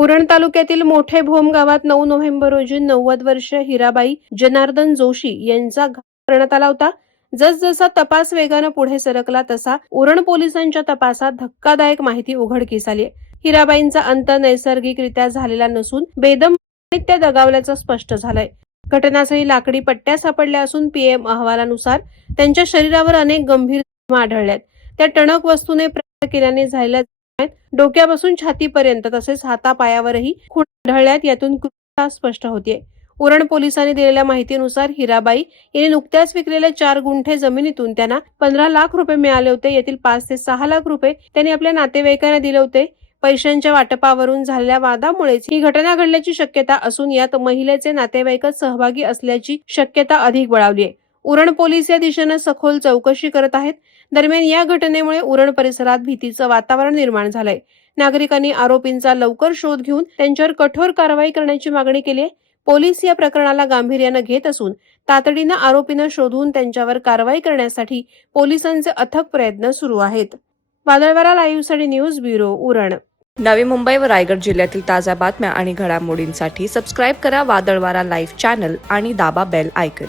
उरण तालुक्यातील मोठे भोम गावात 9 नोव्हेंबर रोजी 90 वर्षीय हिराबाई जनार्दन जोशी यांचा घात करण्यात आला होता. जसजसा तपास वेगानं पुढे सरकला तसा उरण पोलिसांच्या तपासात धक्कादायक माहिती उघडकीस आली. हिराबाईंचा अंत नैसर्गिकरित्या झालेला नसून बेदम दगावल्याचं स्पष्ट झालंय. घटनास्थळी लाकडी पट्ट्या सापडल्या असून पीएम अहवालानुसार त्यांच्या शरीरावर अनेक गंभीर जखमा आढळल्यात. त्या टणक वस्तूने प्रहार केल्याने झालेल्या डोक्यापासून छातीपर्यंत तसेच हातापायावरही खूण आढळल्यात. यातून क्रूरता स्पष्ट होते. उरण पोलिसांनी दिलेल्या माहितीनुसार हिराबाई यांनी नुकत्याच विकलेल्या 4 गुंठे जमिनीतून त्यांना 15 लाख रुपये मिळाले होते. यातील 5 ते 6 लाख रुपये त्यांनी आपल्या नातेवाईकांना दिले होते. पैशांच्या वाटपावरून झालेल्या वादामुळेच ही घटना घडल्याची शक्यता असून यात महिलेचे नातेवाईकच सहभागी असल्याची शक्यता अधिक बळावली आहे. उरण पोलीस या दिशेनं सखोल चौकशी करत आहेत. दरम्यान या घटनेमुळे उरण परिसरात भीतीचं वातावरण निर्माण झालंय. नागरिकांनी आरोपींचा लवकर शोध घेऊन त्यांच्यावर कठोर कारवाई करण्याची मागणी केली आहे. पोलीस या प्रकरणाला गांभीर्यानं घेत असून तातडीनं आरोपींना शोधून त्यांच्यावर कारवाई करण्यासाठी पोलिसांचे अथक प्रयत्न सुरू आहेत. वादळवारा लाईव्हसाठी न्यूज ब्युरो उरण. नवी मुंबई व रायगड जिल्ह्यातील ताज्या बातम्या आणि घडामोडींसाठी सबस्क्राईब करा वादळवारा लाईव्ह चॅनल आणि दाबा बेल आयकॉन.